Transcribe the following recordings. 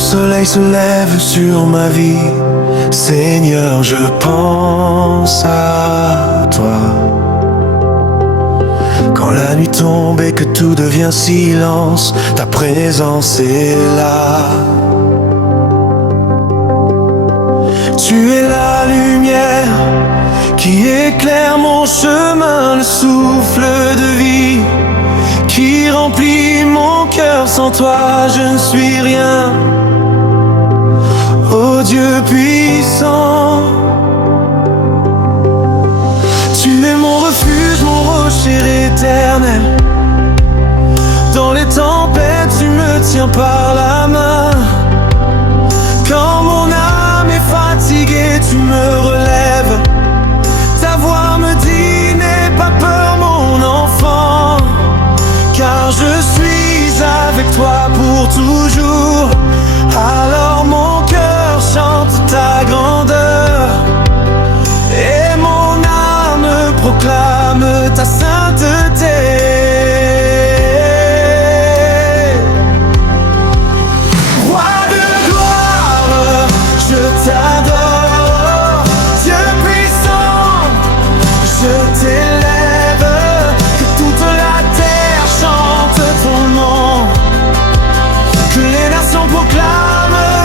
soleil se lève sur ma vie, Seigneur, je pense à toi. Quand la nuit tombe et que tout devient silence, ta présence est là. Tu es la lumière qui éclaire mon chemin, le souffle de vie qui remplit mon cœur. Sans toi je ne suis rien. Ô Dieu puissant, tu es mon refuge, mon rocher éternel. Dans les tempêtes tu me tiens par la main. Quand mon âme est fatiguée tu me relèves. Ta voix me dit n'aie pas peur mon enfant, car je suis avec toi pour toujours. Alors mon cœur chante ta grandeur et mon âme proclame ta sainteté. Roi de gloire, je t'adore. Dieu puissant, je t'élève. Que toute la terre chante ton nom, que les nations proclament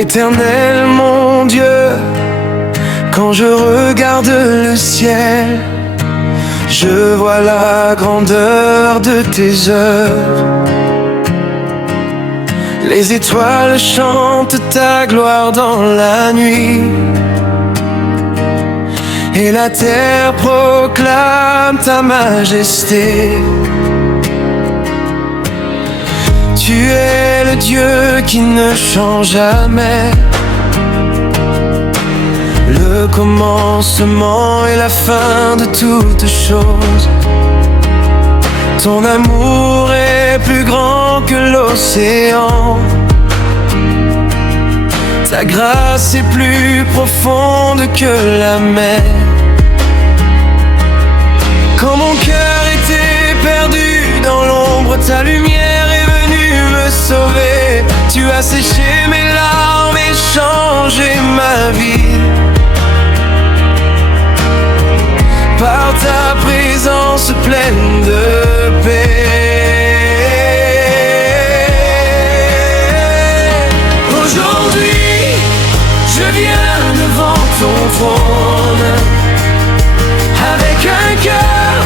Éternel mon Dieu, quand je regarde le ciel, je vois la grandeur de tes œuvres. Les étoiles chantent ta gloire dans la nuit, et la terre proclame ta majesté. Tu es le Dieu qui ne change jamais, le commencement et la fin de toutes choses. Ton amour est plus grand que l'océan, ta grâce est plus profonde que la mer. Quand mon cœur était perdu dans l'ombre, ta lumière est venue me sauver. Tu as séché mes larmes et changé ma vie. Par ta présence pleine de paix. Aujourd'hui, je viens devant ton trône avec un cœur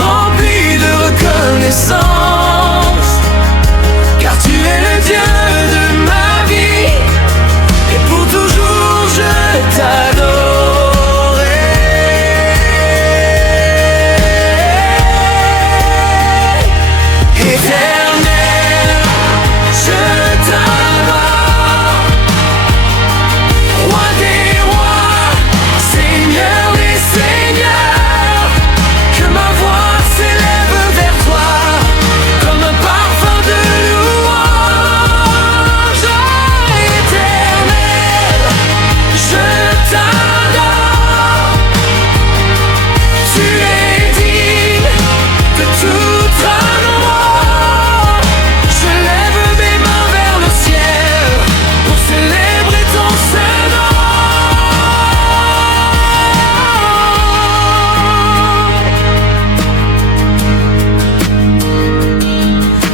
rempli de reconnaissance, car tu es le Dieu de ma vie, et pour toujours je t'adore.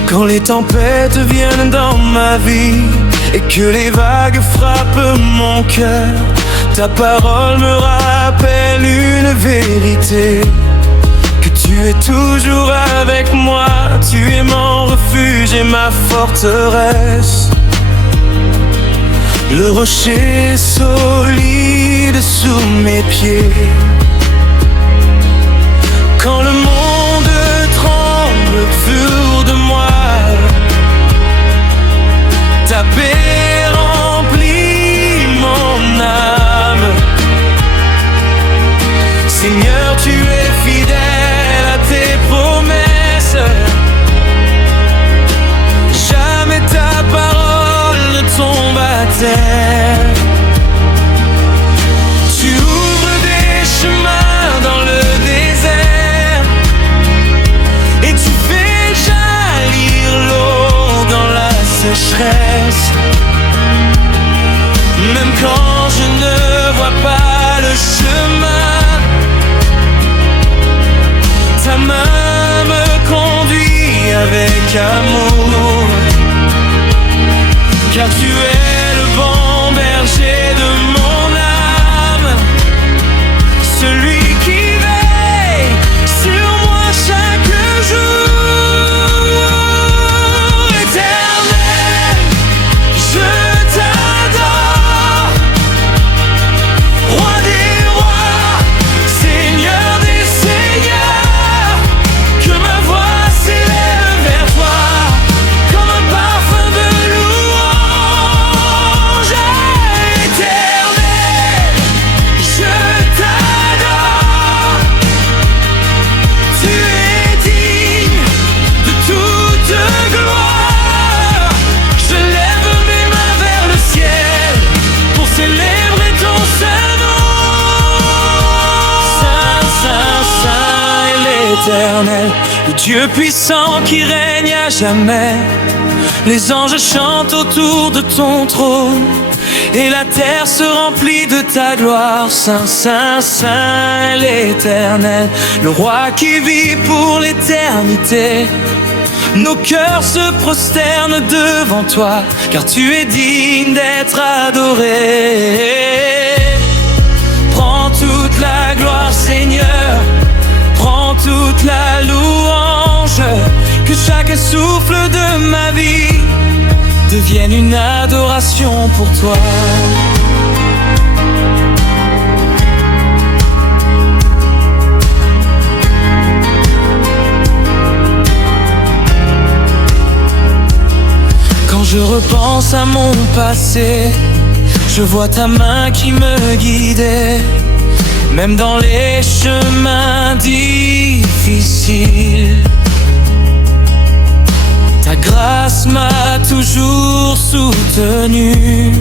Quand les tempêtes viennent dans ma vie et que les vagues frappent mon cœur, ta parole me rappelle une vérité, que tu es toujours avec moi. Tu es mon refuge et ma forteresse, le rocher solide sous mes pieds. Quand le monde tremble autour de moi, ta paix remplit mon âme. Seigneur, tu es fidèle à tes promesses, jamais ta parole ne tombe à terre. Tu ouvres des chemins dans le désert, et tu fais jaillir l'eau dans la sécheresse. Même quand je ne vois pas le chemin, ta main me conduit avec amour, car tu es le bon berger de mon âme, celui qui veille sur moi chaque jour. Le Dieu puissant qui règne à jamais, les anges chantent autour de ton trône, et la terre se remplit de ta gloire. Saint, Saint, Saint, l'Éternel, le roi qui vit pour l'éternité. Nos cœurs se prosternent devant toi, car tu es digne d'être adoré. Prends toute la gloire, Seigneur, prends toute la louange. Que chaque souffle de ma vie devienne une adoration pour toi. Quand je repense à mon passé, je vois ta main qui me guidait, même dans les chemins difficiles. Ta grâce m'a toujours soutenu.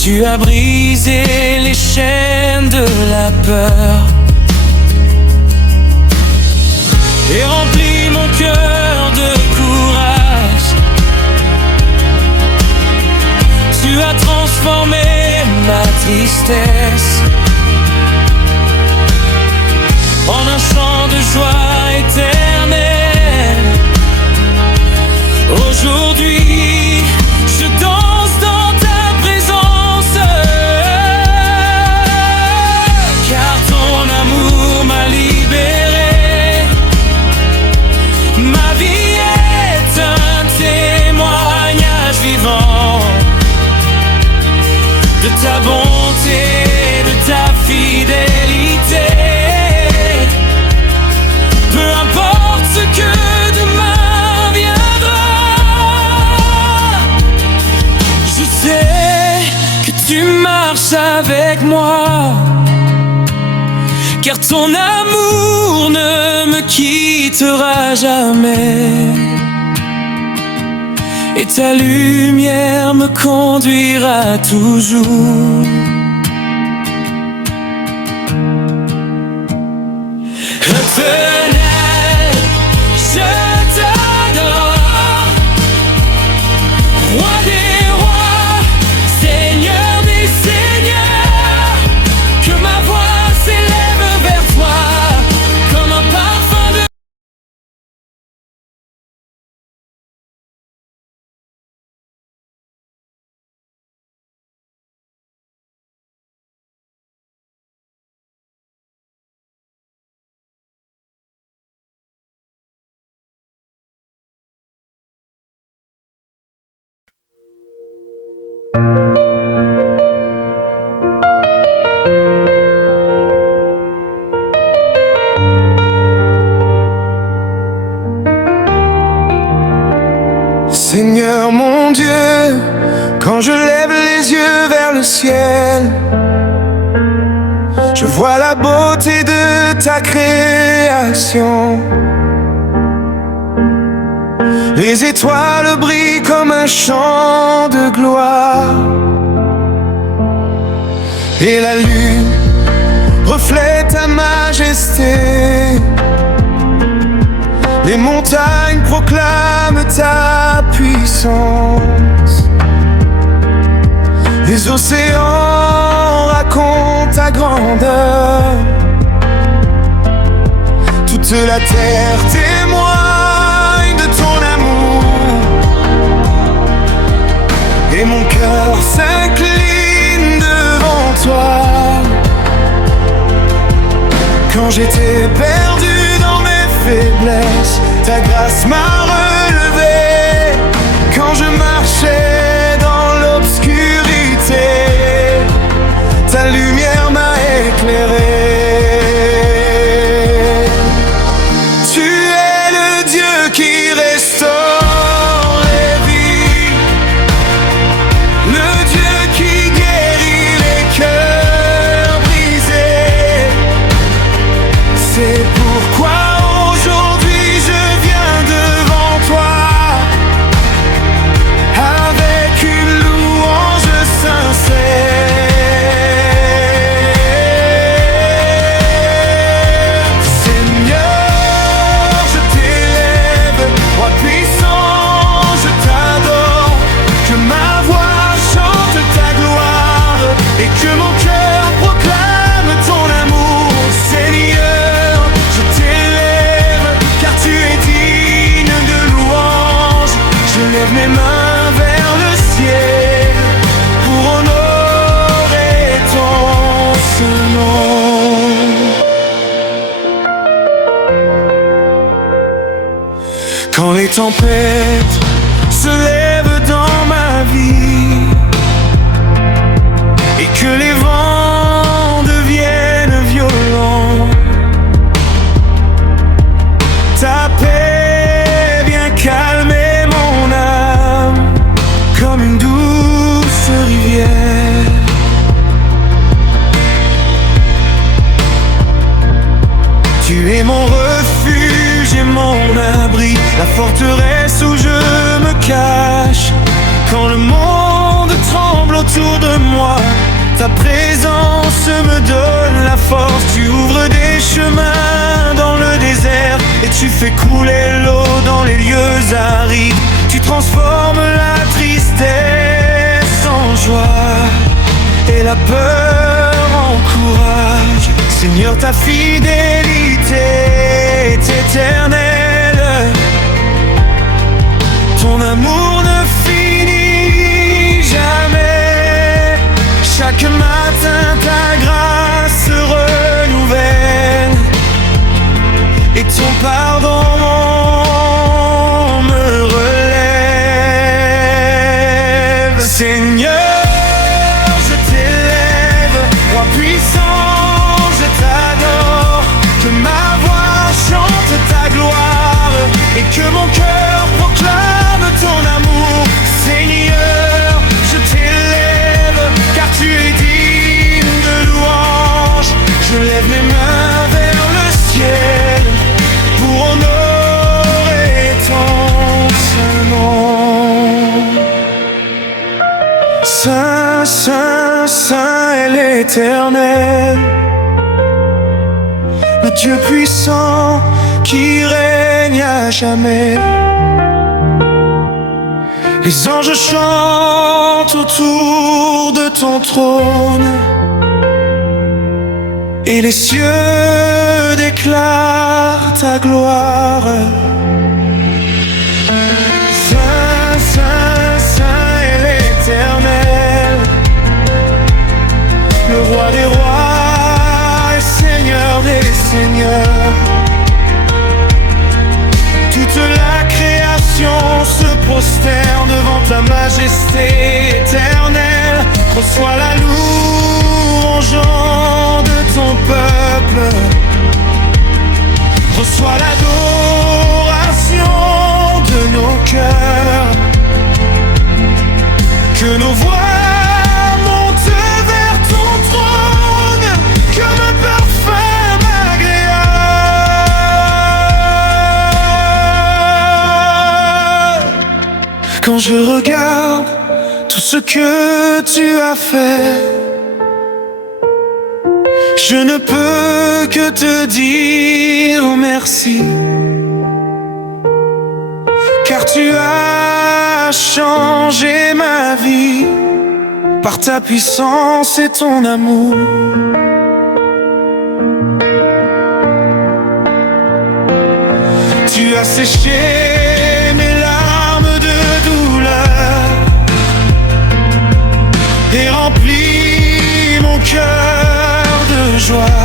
Tu as brisé les chaînes de la peur et rempli mon cœur de courage. Tu as transformé ma tristesse en un chant de joie éternelle. Aujourd'hui, je danse dans ta présence, car ton amour m'a libéré. Ma vie est un témoignage vivant de ta bonté, de ta fidélité. Peu importe ce que demain viendra, je sais que tu marches avec moi, car ton amour ne me quittera jamais, et ta lumière me conduira toujours. Éternel, je t'adore, roi des rois, Seigneur des seigneurs. Que ma voix s'élève vers toi comme un parfum de... Seigneur mon Dieu, quand je lève les yeux vers le ciel, je vois la beauté de ta création. Les étoiles brillent comme un chant de gloire, et la lune reflète ta majesté. Les montagnes proclament ta puissance, les océans racontent ta grandeur. Toute la terre témoigne de ton amour, et mon cœur s'incline devant toi. Quand j'étais perdu dans mes faiblesses, ta grâce m'a relevé. Quand je marchais dans l'obscurité, ta lumière m'a éclairé. Tu es le Dieu qui restaure les vies, le Dieu qui guérit les cœurs brisés. C'est pourquoi aujourd'hui je viens devant toi avec une louange sincère. Seigneur, je t'élève, roi puissant, je t'adore. Que ma voix chante ta gloire et que mon cœur proclame ton amour. Seigneur, je t'élève, car tu es digne tempête se lève dans ma vie et que les vents deviennent violents, ta paix vient calmer mon âme comme une douce rivière. Tu es mon refuge et mon abri, la forteresse où je me cache. Quand le monde tremble autour de moi, ta présence me donne la force. Tu ouvres des chemins dans le désert et tu fais couler l'eau dans les lieux arides. Tu transformes la tristesse en joie et la peur en courage. Seigneur, ta fidélité est éternelle, ton amour ne finit jamais. Chaque matin ta grâce se renouvelle et ton pardon me relève. Seigneur, je t'élève, roi puissant, je t'adore. Que ma voix chante ta gloire et que mon cœur proclame ton amour. Seigneur, je t'élève car tu es digne de louange. Je lève mes mains vers le ciel pour honorer ton saint nom. Saint, Saint, Saint est l'Éternel, le Dieu puissant qui règne à jamais. Les anges chantent autour de ton trône et les cieux déclarent ta gloire. Saint, Saint, Saint est l'Éternel, le roi des rois et Seigneur des seigneurs. Toute la création se prosterne devant ta majesté éternelle. Reçois la louange de ton peuple, reçois l'adoration de nos cœurs. Que nos voix montent vers ton trône comme un parfum agréable. Quand je regarde tout ce que tu as fait, je ne peux que te dire merci, car tu as changé ma vie par ta puissance et ton amour. Tu as séché mes larmes de douleur et rempli mon cœur de joie.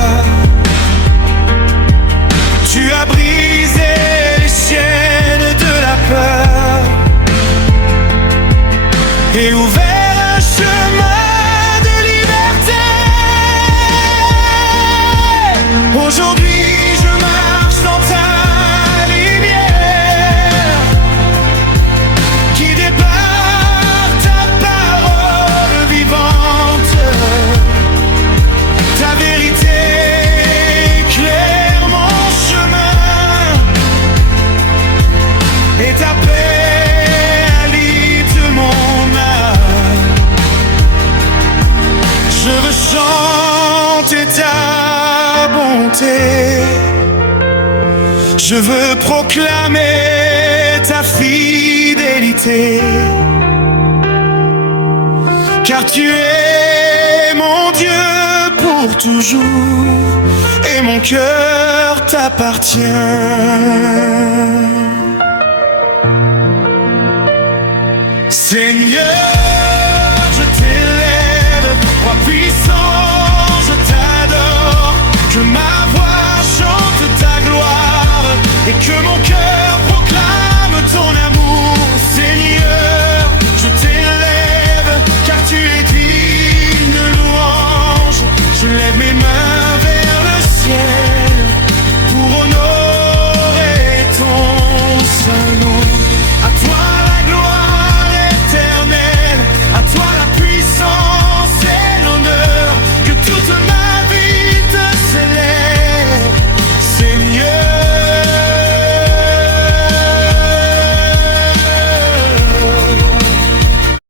Tu as brisé les chaînes de la peur et ouvert un chemin de liberté. Aujourd'hui je marche dans ta lumière qui départ ta parole vivante. Ta vérité éclaire mon chemin et ta paix alite mon âme. Je veux chanter ta bonté, je veux proclamer ta fidélité, car tu es mon Dieu pour toujours et mon cœur t'appartient. Seigneur, je t'élève, roi puissant, je t'adore. Que ma